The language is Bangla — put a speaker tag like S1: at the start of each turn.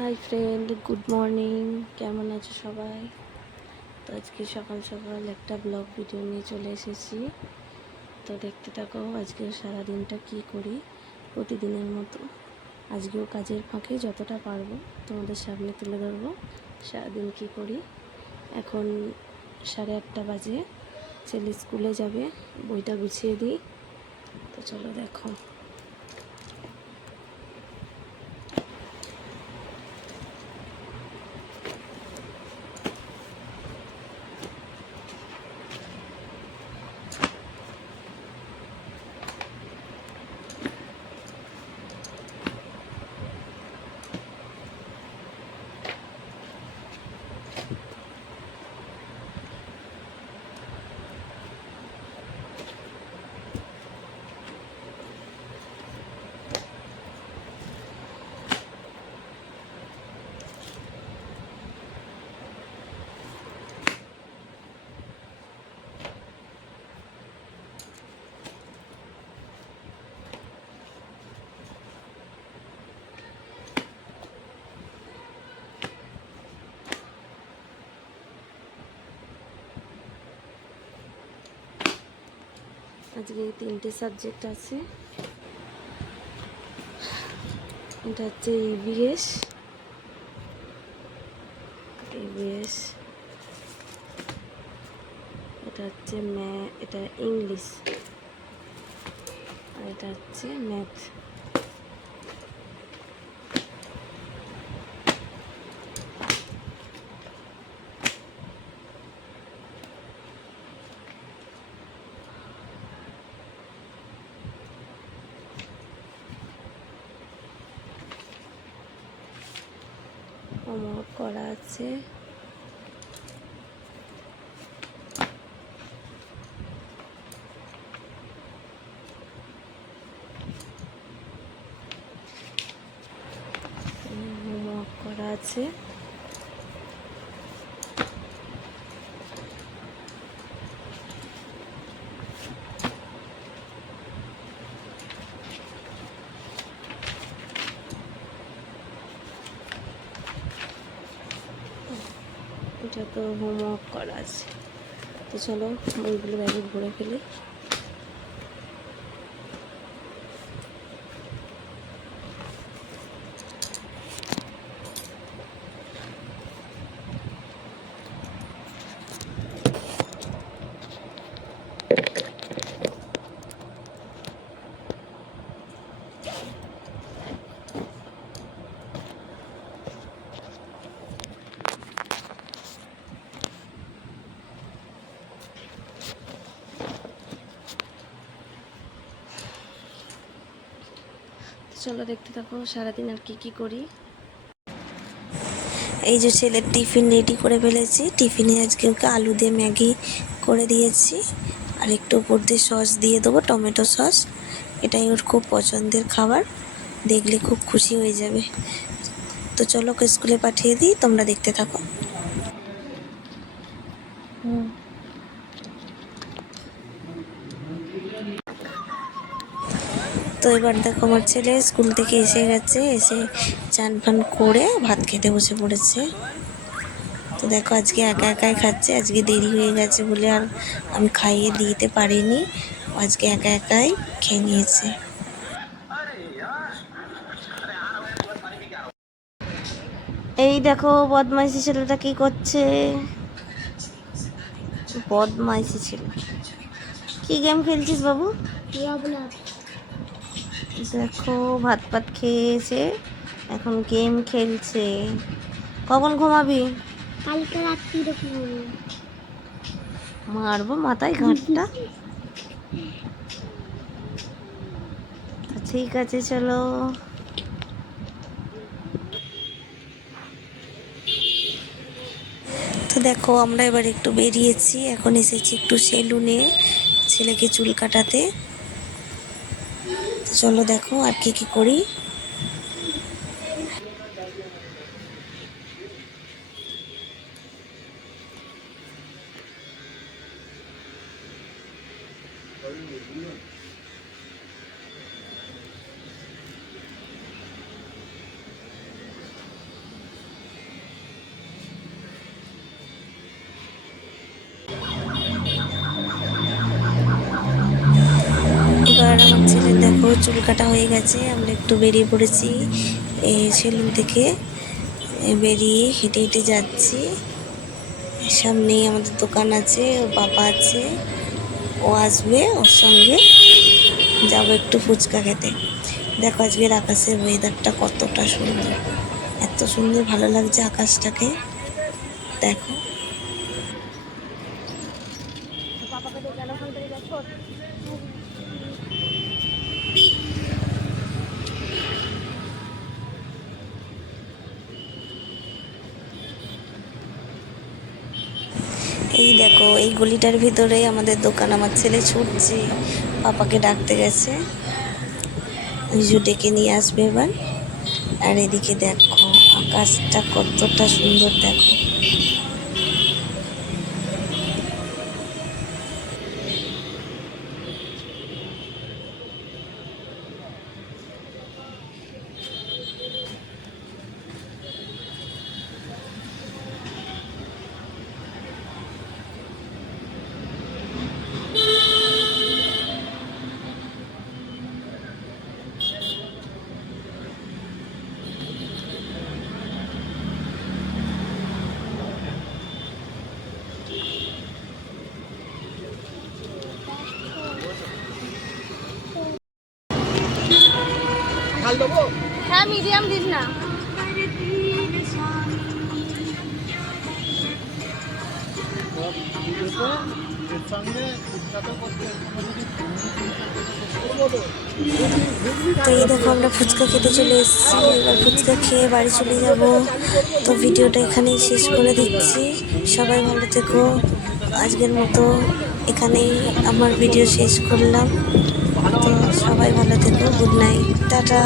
S1: হাই ফ্রেন্ড গুড মর্নিং কেমন আছো সবাই? তো আজকে সকাল সকাল একটা ব্লগ ভিডিও নিয়ে চলে এসেছি। তো দেখতে থাকো, আজকে সারাদিনটা কি করি প্রতিদিনের মতো। আজকেও কাজের ফাঁকে যতটা পারব তোমাদের সামনে তুলে ধরবো, সারাদিন কি করি। এখন সাড়ে আটটা বাজে, ছেলে স্কুলে যাবে, বইটা গুছিয়ে দিই। তো চলো দেখো। আজকে এই তিনটে সাবজেক্ট আছে। এটা হচ্ছে ইবিএস ইবিএস এটা হচ্ছে ম্যা এটা ইংলিশ। আর এটা হচ্ছে ম্যাথ হোমওয়ার্ক করা আছে। হোমওয়ার্ক করা আছে। এটা তো হোমওয়ার্ক করা আছে। তো চলো বইগুলো ব্যাগে ভরে ফেলি। চলো দেখতে থাকো সারাদিন আর কি কি করি। এই যে ছেলের টিফিন রেডি করে ফেলেছি। টিফিনে আজকে ওকে আলু দিয়ে ম্যাগি করে দিয়েছি। আর একটু উপর দিয়ে সস দিয়ে দেবো টমেটো সস। এটাই ওর খুব পছন্দের খাবার। দেখলে খুব খুশি হয়ে যাবে। তো চলো ওকে স্কুলে পাঠিয়ে দিই তোমরা দেখতে থাকো। হুম। তো এবার দেখো আমার ছেলে স্কুল থেকে এসে গেছে, এসে চান ফান করে ভাত খেতে বসে পড়েছে। তো দেখো আজকে একা একাই খাচ্ছে, আজকে দেরি হয়ে গেছে বলে আর আমি খাইয়ে দিতে পারিনি, আজকে একা একাই খেয়ে নিয়েছে। এই দেখো বদমাইশি ছেলেটা কি করছে? বদমাইশি ছেলে। কি গেম খেলছিস বাবু? দেখো ভাত পাত খেয়েছে এখন গেম খেলছে। কখন ঘুমাবি?
S2: কালকে রাত্রিরে ঘুমাবো।
S1: মারবো মাথায় ঘাটটা? ঠিক আছে চলো। তো দেখো আমরা এবার একটু বেরিয়েছি। এখন এসেছি একটু সেলুনে ছেলেকে চুল কাটাতে। চলো দেখো আর কি কি করি। ছেলে, দেখো, চুল কাটা হয়ে গেছে, আমরা একটু বেরিয়ে পড়েছি। এই সেলুন থেকে বেরিয়ে হেঁটে হেঁটে যাচ্ছি। সামনেই আমাদের দোকান আছে ওর বাবা আছে, ও আসবে, ওর সঙ্গে যাব একটু ফুচকা খেতে। দেখো আজকের আকাশের ওয়েদারটা কতটা সুন্দর। এত সুন্দর, ভালো লাগছে আকাশটাকে। দেখো। এই গলিটার ভিতরে আমাদের দোকান। আমার ছেলে ছুটছে, পাপাকে ডাকতে গেছে। নিজু ডেকে নিয়ে আসবে এবার। আর এদিকে দেখো, আকাশটা কতটা সুন্দর দেখো। তো এই দেখো আমরা ফুচকা খেতে চলে এসেছি। এবার ফুচকা খেয়ে বাড়ি চলে যাব। তো ভিডিওটা এখানেই শেষ করে দিচ্ছি। সবাই ভালো থেকো। আজকের মতো এখানেই আমার ভিডিও শেষ করলাম। তো সবাই ভালো থেকো। Good night. টাটা।